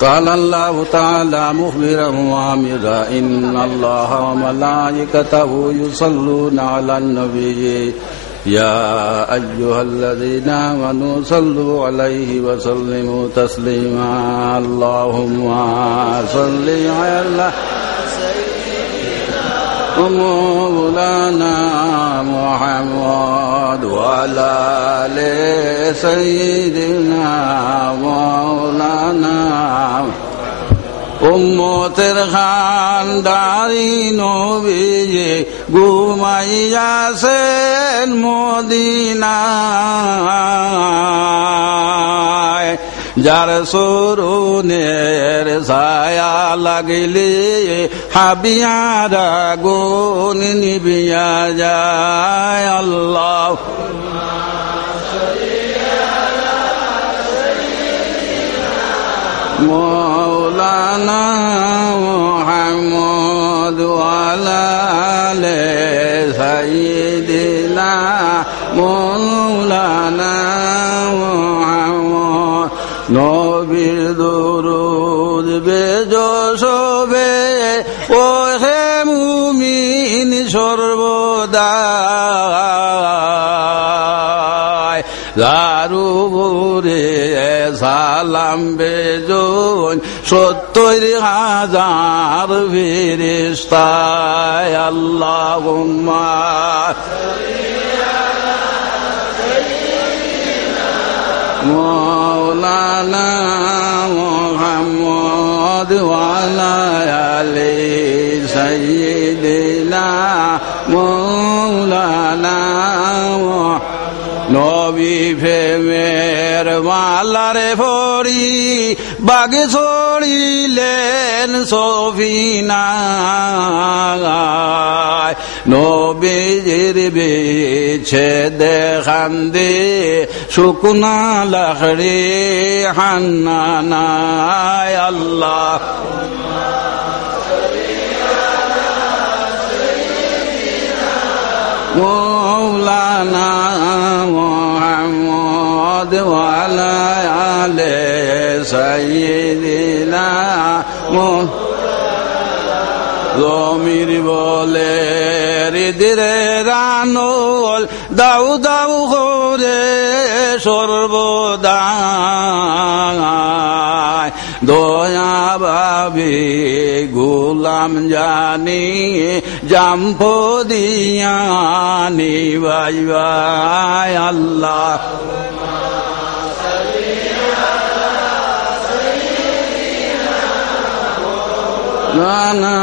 قال الله تعالى مخبرا وامرا إن الله وملائكته يصلون على النبي يا أيها الذين آمنوا صلوا عليه وسلموا تسليما اللهم صل على سيدنا ومولانا محمد وعلى آل سيدنا مولانا উম্মতের খানদারি নবীজি ঘুমাইয়াছেন মদিনায় যার সরুনের ছায়া লাগিলে হাবিয়ারা গুণ নিবিয়া যায় আল্লাহ মৌলানা মুহাম্মদ ওয়ালা আলে সাইয়্যিদিনা মৌলানা মুহাম্মদ নবীর দুরূদ বেজোবে ও হে মুমিন সর্বদা দারুবুরে সালাম বেজন 70,000 ফেরেশতায় আল্লাহুম্মা মৌলানা মুহাম্মদ ওয়ালা আলি সাইয়্যিদিনা মৌলানা নবী প্রেমের মালারে ভরি বাগে ছড়িলেন সফিনায় নবীজির বিছে দেখান দে শুকনা লাখড়ি হান্নানায় আল্লাহ মৌলানা মুহাম্মদ ওয়ালা আলে সাইয়্যিদিনা জমির বলে হৃদরে রানল দাউ দাউ করে সর্বদা দয়া ভাবি গোলাম জানি জাম্প দিয়ানি ভাই ভাই আল্লাহ নানা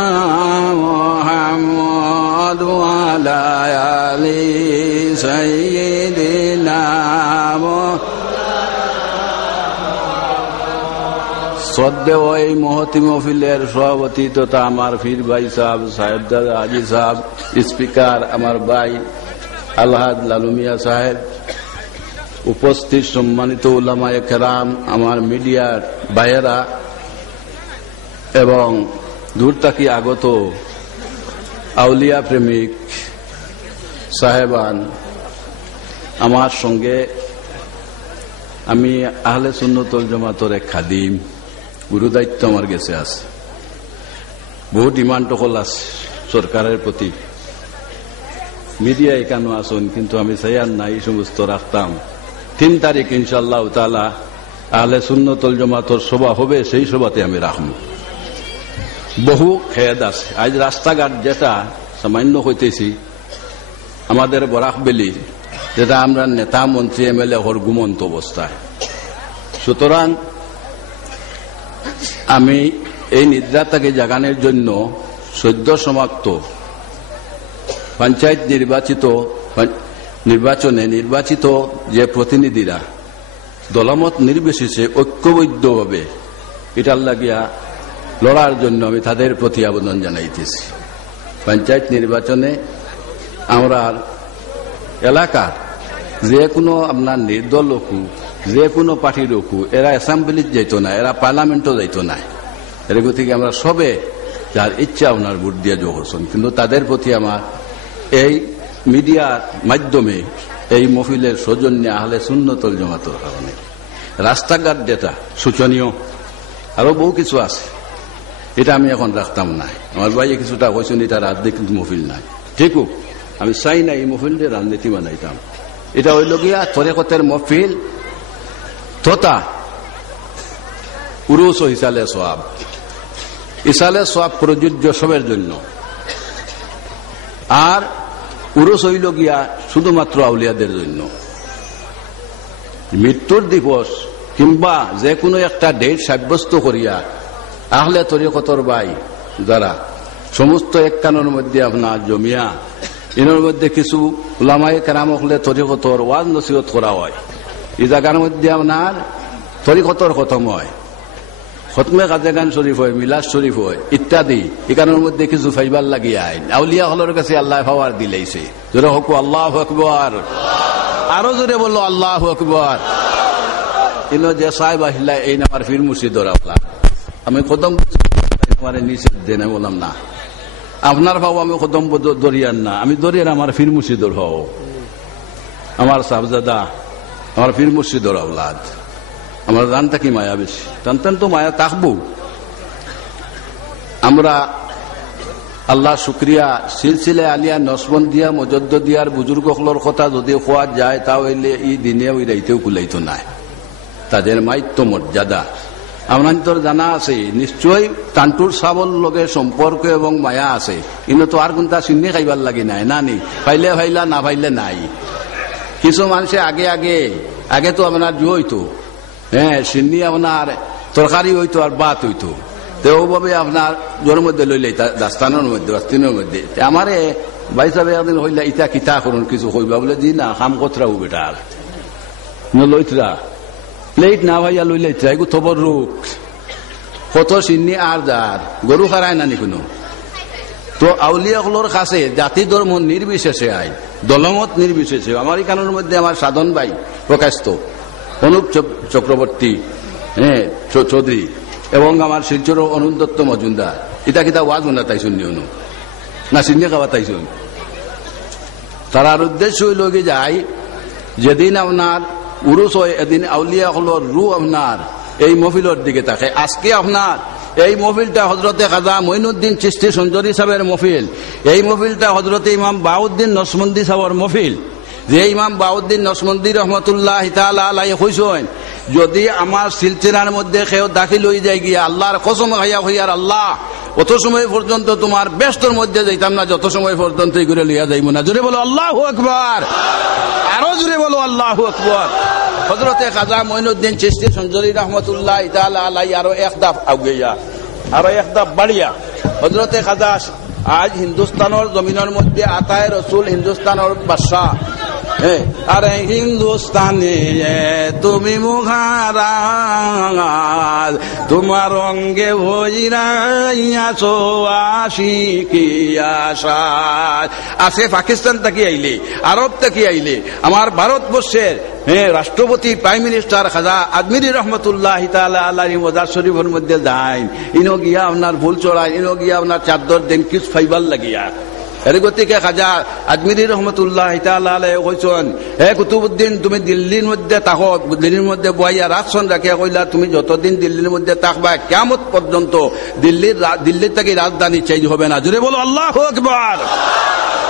মুহাম্মদ ওয়ালা আলি সাইয়্যিদিনা শ্রদ্ধেয় এই মহতি মহফিলের সভাপতি তথা আমার ফির ভাই সাহেবজাদা আজি সাহেব, স্পিকার আমার ভাই আলহাজ লালু মিয়া সাহেব, উপস্থিত সম্মানিত উলামায়ে কেরাম, আমার মিডিয়ার ভাইয়েরা এবং দূর থেকে আগত আউলিয়া প্রেমিক সাহেবান, আমার সঙ্গে আমি আহলে সুন্নতুল জামাতের এক খাদিম, গুরু দায়িত্ব আমার কাছে আছে। বহু ডিমান্ড টকল আছে সরকারের প্রতি, মিডিয়া এখানে আসুন, কিন্তু আমি চাইয়ার না এই সমস্ত রাখতাম। 3 তারিখ ইনশাআল্লাহ তাআলা আহলে সুন্নতুল জামাতের সভা হবে, সেই সভাতে আমি রাখবো। বহু খেদ আছে। আজ রাস্তাঘাট যেটা সামান্য হইতেছি আমাদের বরাকবেলি, যেটা আমরা নেতা মন্ত্রী এমএলএ হর ঘুমন্ত অবস্থায়। সুতরাং আমি এই নিদ্রাটাকে জাগানোর জন্য সদ্য সমাপ্ত পঞ্চায়েত নির্বাচনে নির্বাচিত যে প্রতিনিধিরা দলমত নির্বিশেষে ঐক্যবদ্ধভাবে এটার লাগিয়া লড়ার জন্য আমি তাদের প্রতি আবেদন জানাইতেছি। পঞ্চায়েত নির্বাচনে আমরা এলাকার যে কোনো আপনার নির্দল লোক, যে কোনো পার্টির লোক, এরা অ্যাসেম্বলিত যাইতো না, এরা পার্লামেন্টও যাইতো না। এর গতিকে আমরা সবে যার ইচ্ছা ওনার ভোট দিয়ে যোগ হচ্ছেন, কিন্তু তাদের প্রতি আমার এই মিডিয়ার মাধ্যমে এই মহফিলের সৌজন্যে আহলে সুন্নতুল জামাতের কারণে রাস্তাঘাট যেটা শোচনীয়, আরো বহু কিছু আছে, এটা আমি এখন রাখতাম না। আমার ভাই কিছুটা কইছেন এটা রাজনীতির মহফিল নাই, ঠিক আমি চাই না এই মহফিল দিয়ে রাজনীতি বানাইতাম। এটা হইল গিয়া তরিকতের মহফিল তথা উরুস ও ইসালে সোয়াব। ইসালে সোয়াব প্রযোজ্য সবের জন্য, আর উরুস হইল গিয়া শুধুমাত্র আউলিয়াদের জন্য। মৃত্যুর দিবস কিংবা যে কোনো একটা ডেট সাব্যস্ত করিয়া আহলে তরিকতর ভাই যারা সমস্ত একখানের মধ্যে আপনার জমিয়া, এর মধ্যে কিছু উলামায়ে কেরাম হলে তরিকতর ওয়াজ নসিহত করা হয়। এই জায়গার মধ্যে আপনার তরিকতর খতম হয়, খতমে কাজেগান শরীফ হয়, মিলাদ শরীফ হয় ইত্যাদি। এখানের মধ্যে কিছু ফাইবার লাগিয়ে আইন আউলিয়া হলের কাছে আল্লাহ পাওয়ার দিলেইছে। জোরে হকু আল্লাহু আকবার, আরো জোরে বললো আল্লাহু আকবার। ইনো যে সাহেব আহিলা এই নামার ফির মুর্শিদর আল্লাহ, আমি কদম মানে নিষেধ দেন বললাম না, আপনার ভাও আমি কদম দরিয়ান না, আমি দরিয়ান আমার ফির মুর্শিদর হও, আমার সাহজাদা আমার ফির মুর্শিদর আওলাদ। আমার জানতা কি মায়া বেশি, জানতেন তো মায়া থাকবো। আমরা আল্লাহ শুক্রিয়া সিলসিলে আলিয়া নসবন্দিয়া মজদ্দিয়ার বুজুর্গ হলর কথা যদি খোয়া যায়, তা হইলে এই দিনে ওই রাইতেও কুলাইতো নাই। তাদের মাইত্য মর্যাদা আপনার জানা আছে নিশ্চয়ই। টান্টুর সাবল লগে সম্পর্ক এবং মায়া আছে, কিন্তু তো আর কোনটা চিনি খাইবার লাগি নাই, না নি পাইলে ভাইলা না পাইলে নাই। কিছু মানুষে আগে আগে আগে তো আপনার জু হইতো, হ্যাঁ চিনি আপনার তরকারি হইতো আর ভাত হইতো, তো ওভাবে আপনার জোর মধ্যে লইলে দাস্তানের মধ্যে বাস্তিনের মধ্যে। আমারে ভাই সাহেব একদিন হইলা ইটা কিতা করুন কিছু কইবা বলে জি না খাম কতরাও বেটার লইতরা প্লেট না ভাইয়া লইলে চাইগু থবর রূপ কত চিনি আর যার গরু খারায় নানি কোনো। তো আউলিয়া হলোর কাছে জাতি ধর্ম নির্বিশেষে আই, দলমত নির্বিশেষে। আমার এখানের মধ্যে আমার সাধন ভাই প্রকাশিত অনুপ চক্রবর্তী, হ্যাঁ চৌধুরী, এবং আমার শিলচর অনুপ দত্ত মজুমদার, এটা কিতা ওয়াজ না তাই শুনি অনু না চিনি খাওয়া তাই শুন। তার উদ্দেশ্য হইল কি যাই যেদিন আপনার উরুস হয় এদিন আউলিয়া হলোর রু আপনার এই মহফিলের দিকে থাকে। আজকে আপনার এই মহফিলটা হজরতে খাজা মঈনুদ্দিন চিশতি সঞ্জরি সাহেবের মহফিল, এই মহফিলটা হজরতে ইমাম বাউদ্দিন নসমন্দি সাহেবের মহফিল। যে ইমাম বাউদ্দিন নসমন্দি রহমতুল্লাহ তাআলা আলাইহি কইছেন, যদি আমার সিলসিলার মধ্যে কেউ দাখিল হয়ে যায় গিয়া আল্লাহর কসম খাইয়া হইয়ার আল্লাহ অত সময় পর্যন্ত তোমার ব্যস্তর মধ্যে যাইতাম না যত সময় পর্যন্ত ঘুরে লইয়া যাইব না। জোরে বলো আল্লাহু আকবার, আরো জোরে বলো আল্লাহু আকবার। হযরতে খাজা মঈনুদ্দিন চিশতি সঞ্জরি রাহমাতুল্লাহ তাআলা আলাইহি আরো এক ধাপ আগুইয়া আরো এক ধাপ বাড়িয়া হযরতে খাজা আজ হিন্দুস্তানের জমিনের মধ্যে আতায়ে রসুল, হিন্দুস্তানের বাদশাহ, আরে হিন্দুস্তানে তুমি মুখারাজ তোমার অঙ্গে ভৈরাইয়াছো আশিকি আশা। আছে পাকিস্তান থেকে আইলে, আরব থেকে আইলে, আমার ভারতবর্ষের রাষ্ট্রপতি প্রাইম মিনিস্টার খাজা আজমিরি রহমতুল্লাহ তাআলা আলাইহি মাজার শরীফের মধ্যে যায়, ইনো গিয়া আপনার ফুল চড়ায়, ইনো গিয়া আপনার চাদর দেন কিস ফাইবার লাগিয়া। এর গতিকে খাজা আজমিরি রহমতুল্লাহ তাআলা আলাইহি কইছেন, হে কুতুবউদ্দিন তুমি দিল্লির মধ্যে থাকো, দিল্লির মধ্যে বইয়া রাখছন রাখিয়া কইলা তুমি যতদিন দিল্লির মধ্যে থাকবা কিয়ামত পর্যন্ত দিল্লি থেকে রাজধানী চেঞ্জ হবে না। জোরে বলো আল্লাহু আকবার।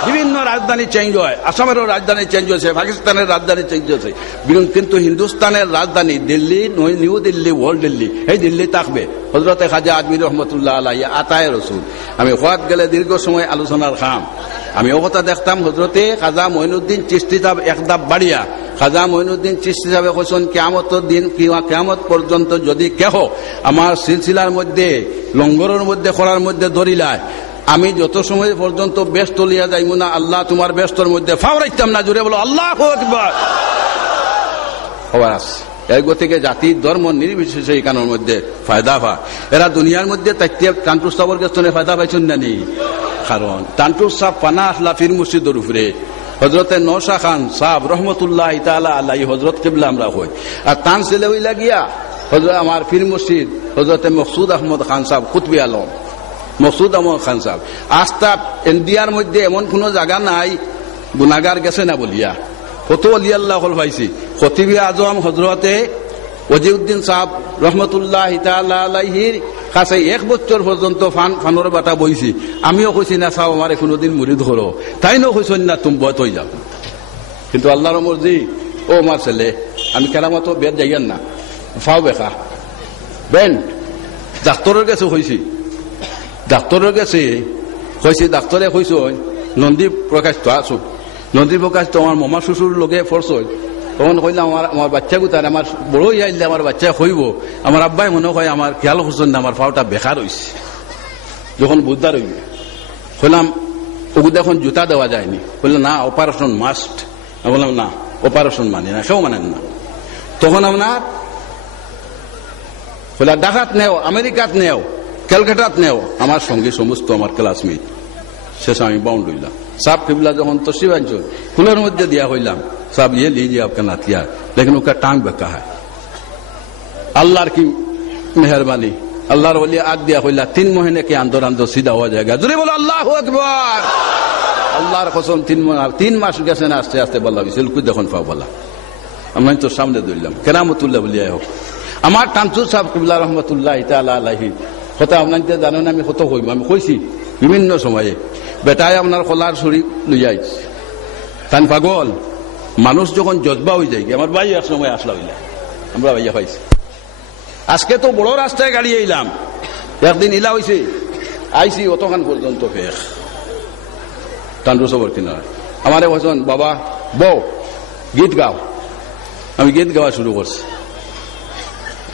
বিভিন্ন রাজধানী চেঞ্জ হয়, আসামেরও রাজধানী চেঞ্জ হয়েছে, পাকিস্তানের রাজধানী চেঞ্জ হয়েছে, কিন্তু হিন্দুস্তানের রাজধানী দিল্লি, নিউ দিল্লি, ওল্ড দিল্লি, এই দিল্লি থাকবে। হযরতে খাজা আজমির রহমতুল্লাহ আলাইহি আতায়ে রসুল। আমি খোয়াত গেলে দীর্ঘ সময় আলোচনার খাম, আমি ও কথা দেখতাম হযরতে খাজা মঈনুদ্দিন চিশতি সাহেব একদাব বাড়িয়া খাজা মঈনুদ্দিন চিশতি সাহেব কইছেন কিয়ামতের দিন কিয়ামত পর্যন্ত যদি কেহ আমার সিলসিলার মধ্যে লঙ্গরের মধ্যে খরার মধ্যে ধরিলায়, আমি যত সময় পর্যন্ত ব্যস্ত লিয়া যাইব না আল্লাহ তোমার ব্যস্তর মধ্যে ফাও রাখতাম না। জুড়ে বলো আল্লাহু আকবার। এর গতিকে জাতি ধর্ম নির্বিশেষে এই কানের মধ্যে ফায়দা পা। এরা দুনিয়ার মধ্যে টান্টুর সাহর গেস্তনে ফায়দা পাইছেন না নি, কারণ টান্টুর সাহ পানা আসলা ফির মুর্শিদর উপরে হজরতে নওশা খান সাহেব রহমতুল্লাহ তাআলা আলাইহি হজরত কিবলা আমরা হই, আর তান ছেলে হইলা গিয়া হজরত আমার ফির মুর্শিদ হজরতে মকসুদ আহমদ খান সাহেব কুতবি আলম মকসুদ আহমদ খান সাহেব। আস্তা ইন্ডিয়ার মধ্যে এমন কোন জায়গা নাই গুনাগার গেছে না বলিয়া, কত অলি আল্লাহ হল পাইছি। খতিবে আজম হজরতে ওজিউদ্দিন সাহেব রহমতুল্লাহ তাআলা আলাইহির কাছে 1 বছর পর্যন্ত ফানোর বাটা বইছি। আমিও কইছি না সাহেব আমার কোনোদিন মুরিদ করো, তাইও কইছেন না তুমি বত হয়ে যাও। কিন্তু আল্লাহর মর্জি, ও আমার ছেলে আমি কেরামত বেদ যাইয়ান না, ফাও বেকা বেন ডাক্তারের কাছে কইছি, ডাক্তারের কাছে কইছি, ডাক্তারে কইছ নন্দী প্রকাশ তো আছো, নন্দী প্রকাশ তো আমার মামা শ্বশুর লগে ফোর্স হয়। তখন কইলাম আমার বাচ্চা গুতার আমার বড় হয়ে আইলে আমার বাচ্চা হইব, আমার আব্বাই মনে হয় আমার খেয়াল করছেন না আমার ফাওটা বেকার হয়েছে। যখন বুধবার হইবে কইলাম ওগুলো এখন জুতা দেওয়া যায়নি, বললাম না অপারেশন মাস্ট। আমি বললাম না অপারেশন মানি না, সেও মানেন না। তখন আপনার বলে ঢাকাত নেও, আমেরিকাত নেও, ক্যালকাটাত নেও, আমার সঙ্গে সমস্ত আমার ক্লাসমেট। শেষ আমি বাউন্ড হইলাম। সাহ কিবলা যখন তশরিফ আনছো ফুলের মধ্যে দিয়া হইলাম, साहब ये लीजिए आपका नातिया, लेकिन उसका टांग बका है। अल्लाह की मेहरबानी, अल्लाह वली आग दिया हुआ 3 महीने के अंदर अंदर सीधा हो जाएगा। जरूर बोलो अल्लाह अकबर। अल्लाहर कसम 3 मास গেছে না, আস্তে আস্তে বলা বিছিল কই দেখুন পাও বলা। আমি তো সামনে ধরলাম কেরামতুল্লাহ বলিয়া হোক। আমার তানসুর সাহেব কিবলা রহমতুল্লাহ তাআলা আলাইহি কথা আপনাদের জানেন, আমি কত কইব, আমি কইছি বিভিন্ন সময়ে বেটায় আপনার খোলার ছড়ি লই আইছে। তান পাগল মানুষ যখন জজবা হয়ে যায়, আমার ভাই এক সময় আসলা হইলা, আমরা ভাইয়া পাইছি। আজকে তো বড় রাস্তায় গাড়ি আইলাম, একদিন ইলা হয়েছে আইসি অতখান পর্যন্ত ফেক টান্ডু সবর কিনারে। আমারে বলছেন বাবা বউ গীত গাও, আমি গীত গাওয়া শুরু করছি।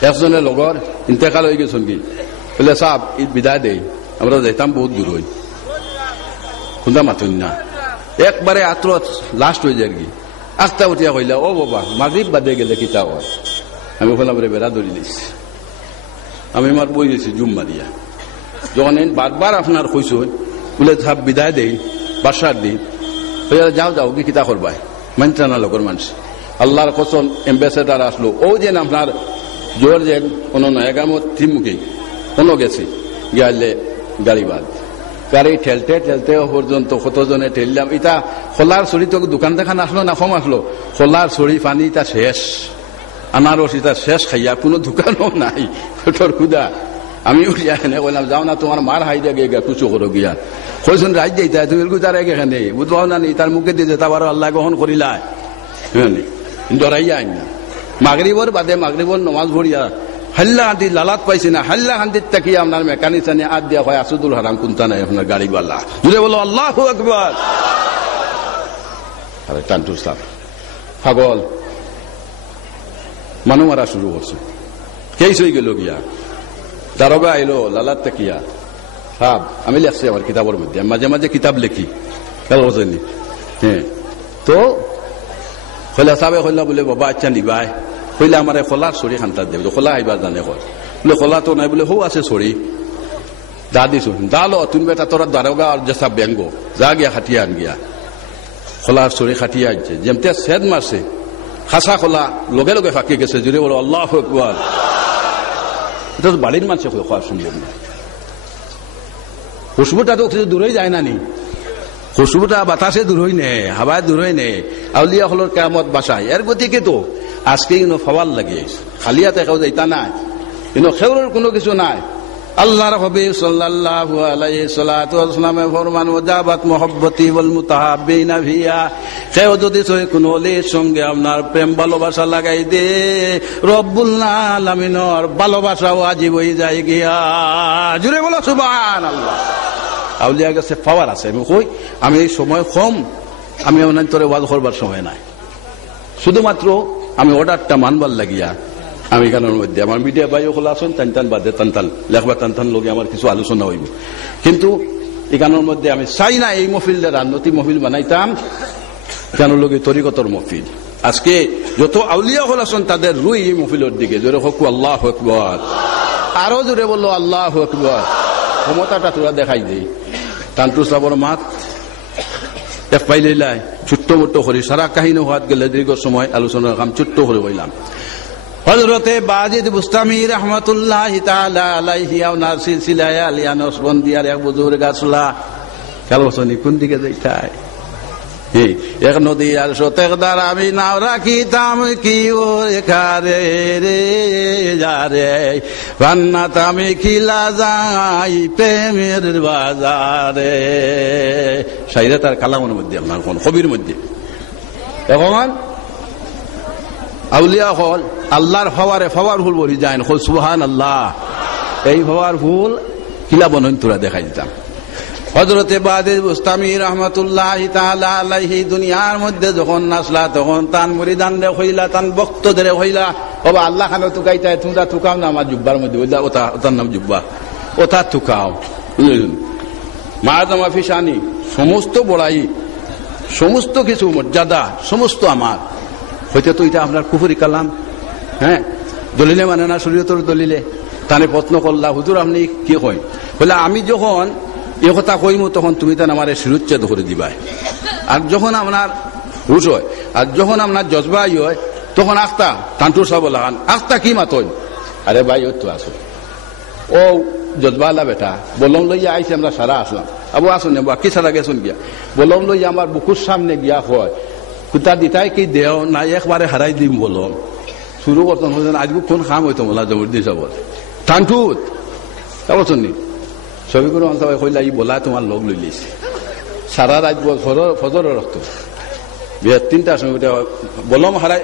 একজনের লগর ইন্তেকাল হয়ে গেছেন কি বলে সাহেব ঈদ বিদায় দেই, আমরা যাইতাম বহুত দূর হই, খুন্দা মাতুন না, একবারে আত্র লাস্ট হয়ে যায় কি আস্তা উঠিয়া কইলা ও বাবা মাগরিব বাদে গেলে কিতা হয়। আমি বললাম রে বেড়া ধরি নিছি, আমি আমার বই গেছি জুম্মা দিয়া। যখন বারবার আপনার কইস বলে সাহেব বিদায় দেই বাসার দিন, যাও যাও কি কিতা করবাই মানতে না লোকের মানুষ। আল্লাহর কসম এম্বাসেডার আসলো, ও যে আপনার জোর যে কোনো এগামত থিমুখে কোনো গেছি গিয়ালে গাড়ি বাদ, গাড়ি ঠেলতে ঠেলতে পর্যন্ত কতজনে ঠেললাম। ইটা খোলার ছড়ি তো দোকান দেখান আসলো না কম আসলো, খোলার ছড়ি পানি ইটা শেষ, আনারস ইটা শেষ খাইয়া, কোনো দোকানও নাই পেটর ক্ষুদা। আমি উঠিয়া এনে বললাম যাও না তোমার মার হাই দিয়ে গিয়া কুচু করো গিয়া, কইসুন রাজ দিতা তুমি তার এখানে বুঝবাও না নি, তার মুখে দিয়ে যেতে পারো আল্লাহ গ্রহণ করিলা ডরাইয়া আইন না। মাগরিবর বাদে মাগরিবর নমাজ ভরিয়া হাল্লা হান্দি লালাত পাইছি না, হাল্লা হান্দির তাকিয়ে আপনার মেকানিসানে আদ দিয়া হয় আসুদুল হারাম কোনটা নাই আপনার গাড়িওয়ালা, জুড়ে বলো আল্লাহু আকবার। আরে টান্টুর সাহেব পাগল মানু মারা শুরু করছে, কেস হয়ে গেল গিয়া, দারোগা আইলো লালাত তাকিয়া। সাহেব আমি লেখছি আমার কিতাবের মধ্যে, মাঝে মাঝে কিতাব লেখি, খেয়াল করছেন? হ্যাঁ, তো খোলা সাহেব কইলা বলে বাবা আচ্ছা নিবাই, কইলে আমার খোলার ছড়ি খান্তার দেবে, খোলা আইবার জানে কয়, বলে খোলা তো নাই, বলে হো আছে ছড়ি দা দিছো, দালো তুমি বেটা তোরা দারোগা আর যেসা ব্যাঙ্গ যা গিয়া খাটিয়া আন গিয়া। খোলার ছড়ি খাটিয়া আনছে, যেমতে সেদ মারছে খাসা খোলা লগে লগে ফাঁকি গেছে, জুড়ে বলো আল্লাহু আকবার। এটা তো বাড়ির মানুষে খাওয়া সম্ভব না। খুশবুটা তো দূরেই যায় না নি, খুশবুটা বাতাসে দূর হই নে, হাওয়ায় দূর হই নে, আউলিয়া হলোর কেয়ামত বাসায়। এর গতিকে তো আজকে ইনো ফাওয়াল লাগে, খালিয়াতে কেউ যাইতা নাই, ইনো খেউরের কোনো কিছু নাই। আল্লাহর হাবিব সাল্লাল্লাহু আলাইহি সাল্লাতু ওয়াসাল্লামে ফরমান ওয়াজাবাত মুহাব্বতি ওয়াল মুতাহাব্বিনা ফিয়া, কেউ যদি কোনো ওলির সঙ্গে আপনার প্রেম ভালোবাসা লাগাই দে, রব্বুল আলামিনের ভালোবাসা ওয়াজিব হয়ে যায় গিয়া। জুড়ে বলো সুবহানাল্লাহ। আউলিয়া কাছে পাওয়ার আছে। আমি কই আমি এই সময় কম, আমি অনেক তোরে ওয়াজ করবার সময় নাই, শুধুমাত্র আমি অর্ডারটা মানবার লাগিয়া আমি গানের মধ্যে আমার মিডিয়া ভাইও খোলা আসুন, টান টান বাদে টান টান লেখবা, টান টান লগে আমার কিছু আলোচনা হইব। কিন্তু এই গানের মধ্যে আমি চাই না এই মহফিলটা রাজনৈতিক মহফিল বানাইতাম, গানের লগে তরিকতর মহফিল। আজকে যত আউলিয়া হল আসুন তাদের রুই এই মহফিলের দিকে, জোরে হকু আল্লাহু আকবার, আরো জোরে বললো আল্লাহু আকবার। ক্ষমতাটা তোরা দেখাই দেই। টান্টু সাবর মাত এক পাইলাই ছোট্ট মোট্ট করি, সারা কাহিনী হওয়াত গেলে দীর্ঘ সময় আলোচনার কাম ছোট্ট করে বললাম। হযরতে বাজিদ বুস্তামি রাহমাতুল্লাহ তাআলা আলাইহি ওনার সিলসিলায়ে আলিয়া নসবন্দিয়ার এক বুজুর্গ আসলা, খেয়াল বসনি কোন দিকে যাইতাই, এক নদী আর সতেকদার আমি নাও রাখিতাম কি ওরে খারে রে যারে ভান্নাত আমি খিলা যাই প্রেমের বাজারে। সাইরা তার কালামের মধ্যে আপনার কোন কবির মধ্যে। এখন আউলিয়া হল আল্লাহর ফাওয়ারে ফাওয়ার ফুল বলি যায় হল সুবহানাল্লাহ। এই ফাওয়ার ফুল কিলা বনন তোরা দেখাই দিতাম। হযরতে বাদিল বুস্তামি রহমাতুল্লাহ তাআলা আলাইহি দুনিয়ার মধ্যে যখন নাসলা তখন তান মুরিদানরে হইলা তান ভক্তদের হইলা বাবা আল্লাহ খানে তুকাইতায় তোমরা তুকাও না আমার জুব্বার মধ্যে ওটার নাম জুব্বা, ওটা তুকাও। মাআযামা ফিশানি সমস্ত বড়াই সমস্ত কিছু মর্যাদা সমস্ত আমার হইতে তো এটা আপনার কুফরি কালাম। হ্যাঁ দলিলে মানে না শরীয়তের দলিলে তানে প্রশ্ন করলা হুজুর আপনি কি কই বলে আমি যখন এ কথা কইমু তখন তুমি তান আমার শিরুচ্ছেদ করে দিবাই। আর যখন আপনার হুশ হয় আর যখন আপনার জজবাই হয় তখন আখতা টান্টুর সাহেব লাগান আখতা কি মাতই আরে ভাই ও তো আসো ও জজবালা বেটা বললাম লইয়া আইসি আমরা সারা আসলাম আবু আসুন কি সারা গেছুন গিয়া বললাম লইয়া আমার বুকুর সামনে গিয়া হয় কুতা দিতাই কি দেও না একবারে হারাই দিম বললাম শুরু করতাম আজকে কোন খাম হইতো মোলা জবরদি সবর টান্টুত বুঝছেন নি ছবি করে সবাই কইলা ই বলা তোমার লগ লই লিছে সারা রাত ফজর রক্ত বিয়ে 3টার সময় বললাম হারাই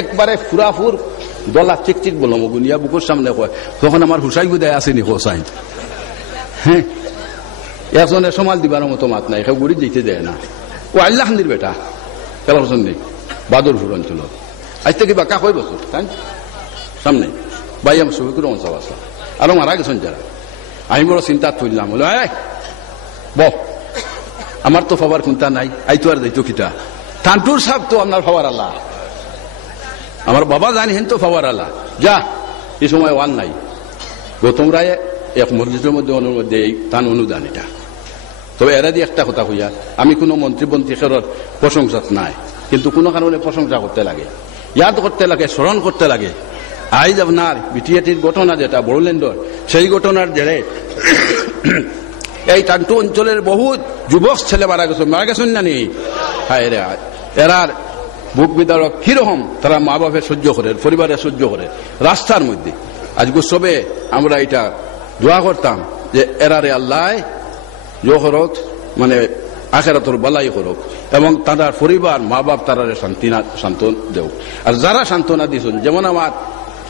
একবারে ফুরাফুর দলা চিকচিক বললাম গুনিয়া বুকুর সামনে কয় তখন আমার হুসাই বুদায় আসেনি হোসাই। হ্যাঁ একজনে সমাল দিবার মতো মাত নাই কেউ গুড়ি যেতে দেয় না ও আল্লাহ হান্দির বেটা কেলা বছর নেই বাদরপুর অঞ্চল আজ থেকে বাকা কয় বছর তাই সামনে ভাই আমার ছবি করে অঞ্চল আসলাম আরো মারা গেছেন যারা আমি বড় চিন্তা তুললাম বলে আমার তো ফাবার চিন্তা নাই আই তো আর যাইতো কিটা টান্টুর সাহেব তো আপনার ফাবার আল্লাহ আমার বাবা জানি হেন তো ফাবার আল্লাহ যা এই সময় ওয়ান নাই গৌতম রায় এক মসজিদের মধ্যে মধ্যে তান অনুদান এটা। তবে এরা দিয়ে একটা কথা হইয়া আমি কোনো মন্ত্রী খেরর প্রশংসা নাই কিন্তু কোনো কারণে প্রশংসা করতে লাগে ইয়াদ করতে লাগে স্মরণ করতে লাগে। আইজ আপনার বিটিআটির ঘটনা যেটা বড়োল্যান্ডর সেই ঘটনার জেরে এই টান্টু অঞ্চলের বহুত যুবক ছেলে মারা গেছেন না নি হায় রে এরার বুক বিদারক কিরকম তারা মা বাপের সহ্য করে পরিবারের সহ্য করে রাস্তার মধ্যে আজকে সবে আমরা এটা দোয়া করতাম যে এরারে আল্লাহ ইয়ে করক মানে আখেরাতর বালাই করুক এবং তার পরিবার মা বাপ তারারে সান্ত্বনা দেও। আর যারা সান্ত্বনা দিয়েছেন যেমন আমার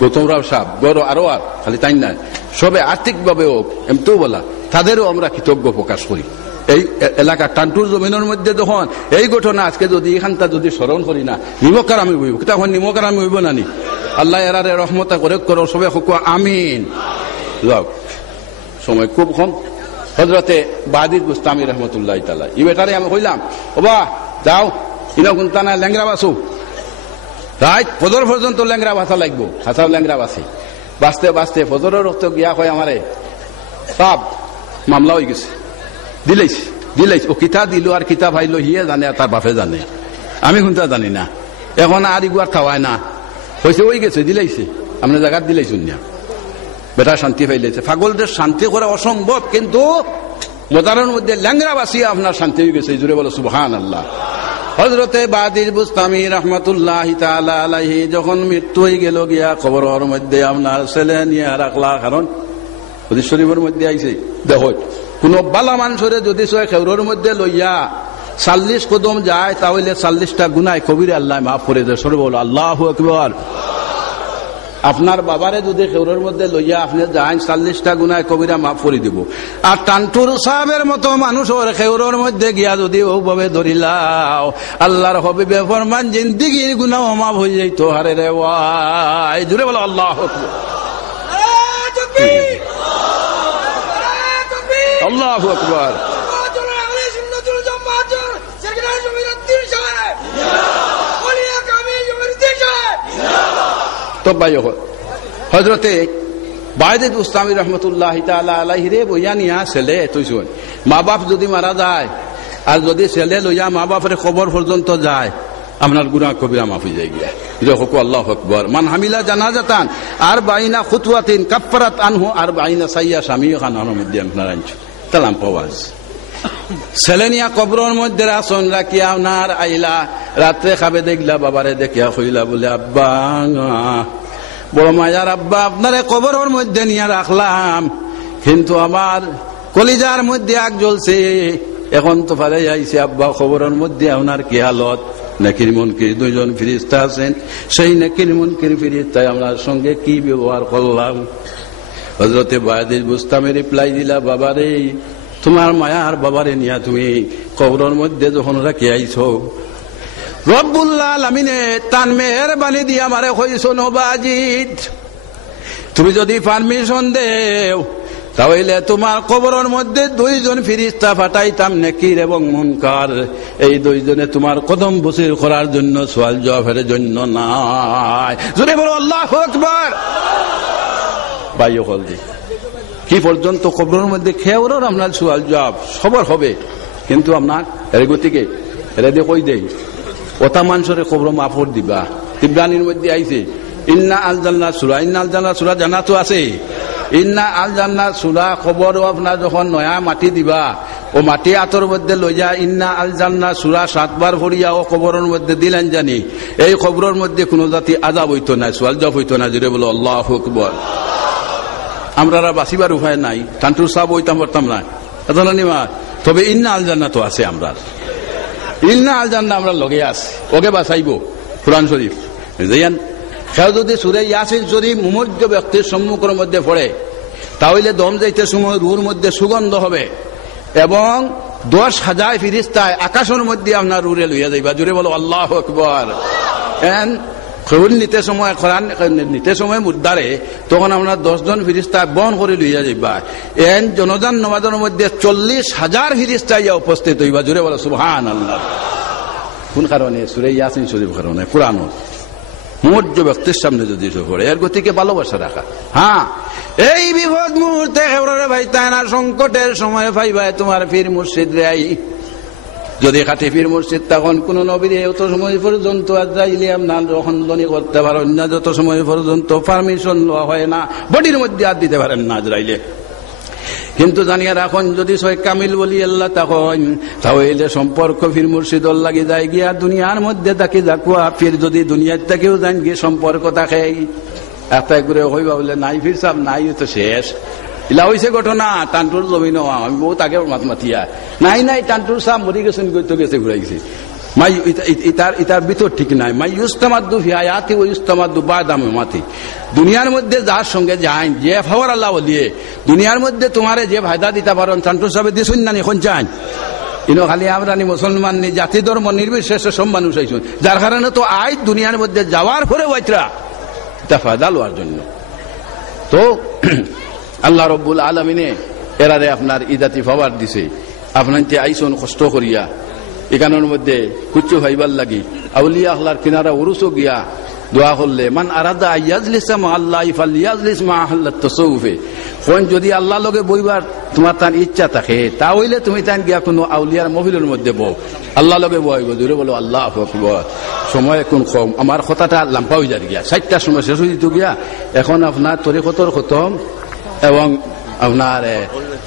গৌতম রাও সাহেব গৌর আরো আর খালি তাই নাই সবে আর্থিকভাবে হোক এমতেও বলা তাদেরও আমরা কৃতজ্ঞ প্রকাশ করি। এই এলাকা টান্টুর জমিনের মধ্যে যখন এই ঘটনা আজকে যদি এখানটা যদি স্মরণ করি না নিমকার আমি হইব তখন নিমকার আমি হইব নানি আল্লাহ এরারে রহমতা করে করো সবে হোক আমিন। যাও সময় খুব কম। হযরতে বাদিল বুস্তামি রহমতুল্লাহ তাআলা ই বেটারে আমি কইলাম ও বা যাও ইনা কোনটা না ল্যাংরা বাসু রাত ফজর পর্যন্ত ল্যাংরা বাসা লাগবো হাসাও ল্যাংরা বাসি বাঁচতে বাঁচতে ফজরের রক্ত গিয়া হয় আমারে সব মামলা হয়ে গেছে দিলাইছ ও কিতা দিল আর কিতা ভাইলো হিয়ে জানে আর তার বাপে জানে আমি কোনটা জানি না এখন আর ইগুয়ার খাওয়ায় না হয়েছে ওই গেছে দিলাইছে আপনার জায়গার দিলাইছুন না বেটা শান্তি পাইলেছে। পাগলদের শান্তি করা অসম্ভব কিন্তু মজারের মধ্যে ল্যাংরা বাসিয়ে আপনার শান্তি হয়ে গেছে জুড়ে বলো সুবহানাল্লাহ। হযরতে বাদিল বুস্তামি রাহমাতুল্লাহ তাআলা আলাইহি যখন মৃত্যু হয়ে গেল গিয়া কবরের মধ্যে আপনার ছেলে নিয়ে রাখলা কারণ হাদিস শরীফের মধ্যে আইছে দেখো কোন বালা মানুষরে যদি সে খেউরের মধ্যে লইয়া 40 কদম যায় তাহলে 40টা গুনাহ কবিরা আল্লাহ মাফ করে দেয়। সরে বলো আল্লাহু আকবার। আপনার বাবারে যদি খেউরের মধ্যে লইয়া আপনি যান 40টা গুনাহ কবিরা মাফ করে দিব। আর টান্টুর সাহেবের মতো মানুষ ওর খেউরের মধ্যে গিয়া যদি ওভাবে ধরিলাও আল্লাহর হবিবে ফরমান জিন্দেগির গুনাহ মাফ হয়ে যাইত। হারে রে ওয়াই জুড়ে বলো আল্লাহু আকবার আল্লাহু আকবার। তো ভাই হযরতে বাদিল বুস্তামি রহমতুল্লাহ তাআলা আলাইহি রে বইয়া নিয়া ছেলে তুইছুন মা বাপ যদি মারা যায় আর যদি ছেলে লইয়া মা বাপের কবর পর্যন্ত যায় আপনার গুনাহ কবিরা মাফ হয়ে যায় গিয়া। দেখো আল্লাহু আকবার। মান হামিলা জানাজাতান আর বাইনা খুতওয়াতিন কাফফারাত আনহু আর বাইনা সাইয়া স্বামী খানার মধ্যে আপনার আনছো তালাম পাওয়াজ ছেলে নিয়া কবরের মধ্যে আসন রাখিয়া আপনার আইলা, রাত্রে খাবে দেখলা, বাবারে দেখিয়া কইলা বলে আব্বা, বড় মায়ার আব্বা, আপনারে কবরের মধ্যে নিয়ে রাখলাম, কিন্তু আমার কলিজার মধ্যে আগ জ্বলছে, এখন তো ফালে যাইছে আব্বা, খবরের মধ্যে আপনার কি হালত? নাকির মুনকির দুইজন ফেরেশতা আছেন, সেই নাকির মুনকির ফেরেশতায় আমার সঙ্গে কি ব্যবহার করলাম? হযরতে বায়জিদ বুস্তামি রিপ্লাই দিলা, বাবারে তোমার মায়ার বাবারে নিয়া তুমি কবরের মধ্যে যখন রাখি আইছো, রব্বুল আলামিনে তান মেহেরবানি দিয়ে আমারে কইছো, বায়জিদ তুমি যদি পারমিশন দেও তাহলে তোমার কবরের মধ্যে দুইজন ফেরেশতা পাঠাইতাম, নেকির এবং মুনকার। এই দুইজনে তোমার কদম বসির করার জন্য, সওয়াল জবাবের জন্য নাই। জোরে বলো আল্লাহু আকবার। ভাই হল দি কি পর্যন্ত কবরের মধ্যে খেয়েও আপনার সওয়াল জবাব সবার হবে, কিন্তু আপনার এর গতিকে এরা দিয়ে কই দেই ওটা মানুষের কবর মাফর দিবা। তিবরানির মধ্যে আইছে ইন্না আল জান্নাত সূরা, ইন্না আল জান্নাত সূরা জানা তো আছে, ইন্না আল জান্নাত সূরা খবর আপনার যখন নয়া মাটি দিবা, ও মাটি আতর মধ্যে লইয়া ইন্না আল জান্নাত সূরা 7 বার পড়িয়া ও কবরের মধ্যে দিলেন জানি, এই কবরের মধ্যে কোনো জাতি আযাব হইতো না, সওয়াল জবাব হইতো না। জোরে বলো আল্লাহু আকবার। আমরা বাঁচিবার উপায় নাই, টান্টুর সাহেব হইতাম পারতাম না, তবে ইন্না আল জান্নাত আছে, আমরা ইন্না আল জান্নাত আমরা লগে আছে, ওকে বাঁচাইব কুরআন শরীফ। বুঝলেন? কেউ যদি সূরা ইয়াসিন শরীফ মুমুর্য ব্যক্তির সম্মুখের মধ্যে পড়ে, তাহলে দম যাইতে সময় রুর মধ্যে সুগন্ধ হবে এবং 10,000 ফেরেশতায় আকাশের মধ্যে আপনার রুরে লইয়া যাইবা। জুড়ে বলো আল্লাহু আকবার। খবর নিতে সময়, কোরআন নিতে সময় মুদ্দারে, তখন আমরা 10 জন ফেরেশতা বহন করে লইয়া যাইবা। জনজান নমাজের মধ্যে 40,000 ফেরেশতা ইয়া উপস্থিত হইবা। জুড়ে বলো সুবহানাল্লাহ। কোন কারণে? সূরা ইয়াসিন শরীফ কারণে, কোরআন মুমুর্য ব্যক্তির সামনে যদি পড়ে, এর গতিকে ভালোবাসা রাখা। হ্যাঁ, এই বিপদ মুহূর্তে হেবরে ভাইতায় না, সংকটের সময় ভাইবা তোমার পীর মুর্শিদ রে। যদি খাটি পীর মুর্শিদ, তখন কোন নবীর এত সময় পর্যন্ত আজরাইলে আপনার যখন দনি করতে পারেন না, যত সময় পর্যন্ত পারমিশন লওয়া হয় না, বডির মধ্যে হাত দিতে পারেন না আজরাইলে। কিন্তু জানিয়ে রাখুন, যদি সই কামিল বলি আল্লাহ তখন, তাহলে সম্পর্ক ফির মুর্শিদর লাগি যায় গিয়া দুনিয়ার মধ্যে তাকে যাকুয়া, ফির যদি দুনিয়ার থেকেও যান গিয়ে সম্পর্ক থাকে একটা করে হইবা বলে নাই, ফির সাহেব নাই, তো শেষ। ইলা হয়েছে ঘটনা টান্টুর জমিন, আমি বহুত আগে মাত মাতিয়া নাই নাই, টান্টুর সাহেব মরি গেছেন, তো গেছে ঘুরাইছে। মাই ইতার ভিতর ঠিক নাই। মাই ইউস্তামাদ্দু ফি আয়াতি ওয়া ইউস্তামাদ্দু বাদা মামাতি। দুনিয়ার মধ্যে যার সঙ্গে যাই, যে ফাওয়ার আল্লাহ বলিয়ে দুনিয়ার মধ্যে তোমারে যে ফায়দা দিতে পারেন, টান্টুর সাহেব দিছুন না এখন চান। ইনো খালি আমরা নি মুসলমান নি, জাতি ধর্ম নির্বিশেষে সব মানুষ আইসুন, যার কারণে তো আই দুনিয়ার মধ্যে যাওয়ার পরে ওইটা তা ফায়দা লওয়ার জন্য। তো আল্লাহ রব্বুল আলামিনে এরারে আপনার ইদাতি পাওয়ার দিছে, আপনার যে আইসন কষ্ট করিয়া এখানের মধ্যে কুচ্ছু ভাইবার লাগি আউলিয়া আল্লাহর কিনারা উরুসও গিয়া দোয়া করলে, মান আরাদা ইয়াজলিসা মা আল্লাহ ফালইয়াজলিস মা আহলাত তাসাউফে। কোন যদি আল্লাহ লগে বইবার তোমার তার ইচ্ছা থাকে, তাহলে তুমি তান গিয়া কোনো আউলিয়ার মহফিলের মধ্যে বউ, আল্লাহ লগে বইব। জোরে বলো আল্লাহু আকবার। সময় কোন কম, আমার কথাটা লাম্পা হয়ে যায় গিয়া, 4টার সময় শেষ হয়ে যেত গিয়া। এখন আপনার তরিকতর খতম এবং আপনার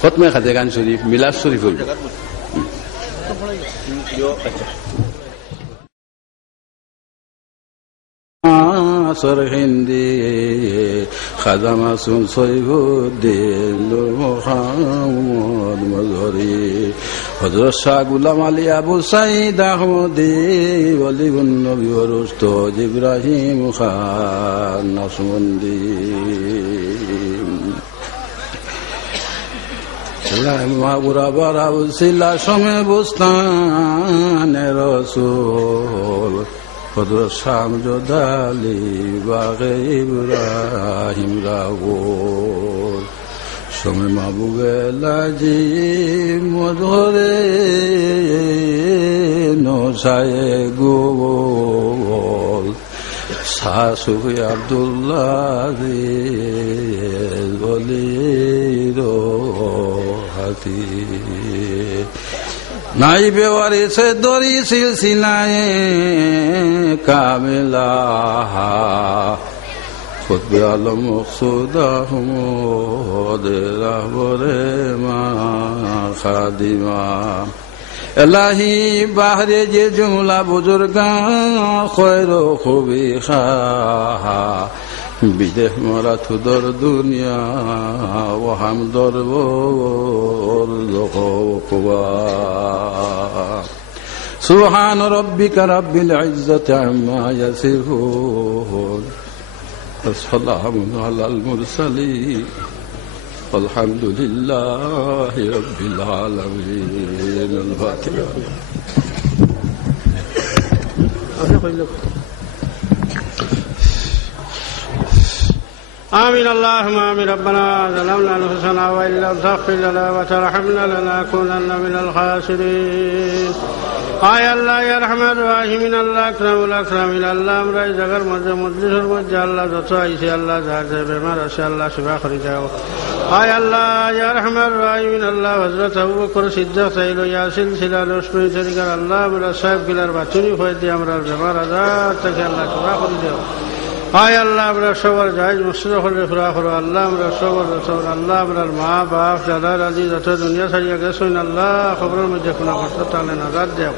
খতমে খাদেগান শরীফ, মিলাদ শরীফ হইব। সর হিন্দি খাজামা সুন সৈফুদ্দিন নূর মুহাম্মদ মজহরি, হযরত শাহ গোলাম আলী আবু সাঈদ আহমদি, ওলিউন নবী ওয়া উস্তাদ ইব্রাহিম খান নাশবন্দি। সমে বুস্তানে রসুল হযরত শামসুদ্দালি বাগে ইব্রাহিম রাগোর, সমে মাহবুবে লাজি মধুরে নসায়ে গোল, শাহ সুফি আব্দুল্লাহ বলির হাতি, নাই বেওয়ারি সে দরি সিলসিলায়ে কামিলা, خطب عالم مقصودا حمود رهبر ما خادما الہی بہر جے جملہ بزرگاں خیر و خوبی خواہ বিদেহ মরা থুদর দুনিয়া ও হাম দরবর লোকবা সুবহান রাব্বিকা রাব্বিল ইজ্জাতি আম্মা ইয়াসিফুন ওয়া সালামুন আলাল মুরসালিন আলহামদুলিল্লাহি রাব্বিল আলামিন আল-ফাতিহা آمين اللهم آمين ربنا ظلمنا أنفسنا وإن لم تغفر لنا وترحمنا لنكونن من الخاسرين آي الله يا رحمن الراحمين الله أكرم الأكرمين الله أمرأي زغر مجلس المجة الله زطائي الله زهر بمار أشياء الله شفاء خرجاه آي الله يا رحمن الراحمين الله وزرت أبو بكر صدق سيلو يا سلسلة نشمي تريقر الله من الصحيب كلار باتوني فويدي أمر بمار أزار تكي الله شفاء خرجاه آي الله من الشور جائز مصرح الإفراخ الله من الشور رسول الله من المعا باف جلال عزيز دنيا سريع قسوين الله خبر المجفنا خطط علينا ذات ديو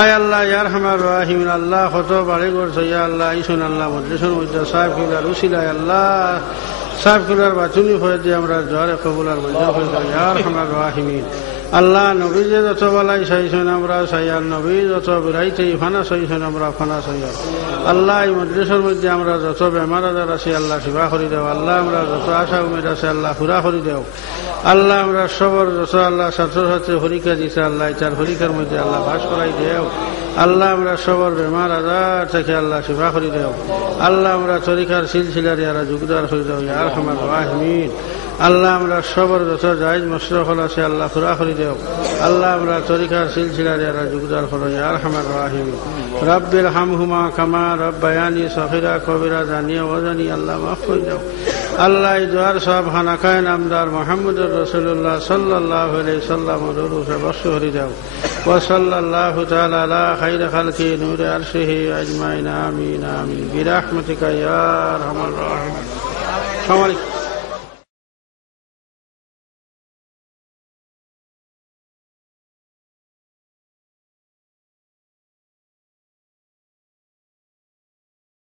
آي الله يا رحمن الراحمين الله خطوب عليك ورسيا الله إيسون الله مدرسون مجد صاحب كلا رسول الله صاحب كلا باتوني فويدي أمر الجوار قبول المجد يا رحمن الراحمين আল্লাহ নবী যে যত বলাই সাইছেন আমরা সাইয়ার নবী যত বেড়াইতে ফানা সাইছেন আমরা ফানা সাইয়ার আল্লাহ এই মজলিসের মধ্যে আমরা যত বেমার আজার আছি আল্লাহ শিফা করে দেও আল্লাহ আমরা যত আশা উমেদ আছে আল্লাহ পুরা করে দেও আল্লাহ আমরা সবর যত আল্লাহ ছাত্রছাত্রী পরীক্ষা দিছে আল্লাহ তার পরীক্ষার মধ্যে আল্লাহ পাস করাই দেও আল্লাহ আমরা সবর বেমার আজার থেকে আল্লাহ শিফা করে দেও আল্লাহ আমরা তরিকার সিলসিলার ইয়ারা যুগদার হয়ে দেও ইয়া আরহামার রাহিমিন আল্লাহ আমরা সবর যত জায়েজ মশরফল আছে আল্লাহ পুরা করে দেও আল্লাহ আমরা তরিকার সিলসিলার ইয়ারা যুগদার হলো ইয়া আরহামার রাহিমিন রব্বির হামহুমা কামা রব্বায়ানি সগীরা কবিরা জানিয়া ওয়াজানি আল্লাহ মাফ করে দাও আল্লাহ এই দুয়ার সব খানাকায়ে নামদার মুহাম্মদুর রাসূলুল্লাহ সাল্লাল্লাহু আলাইহি সাল্লাম রুসে বর্ষ করে দাও ওয়া সাল্লাল্লাহু তাআলা আলা খাইরি খালকি নূরে আরশিহি আজমাইন আমিন আমিন বিরহমাতিকা ইয়া আরহামার রাহিমিন।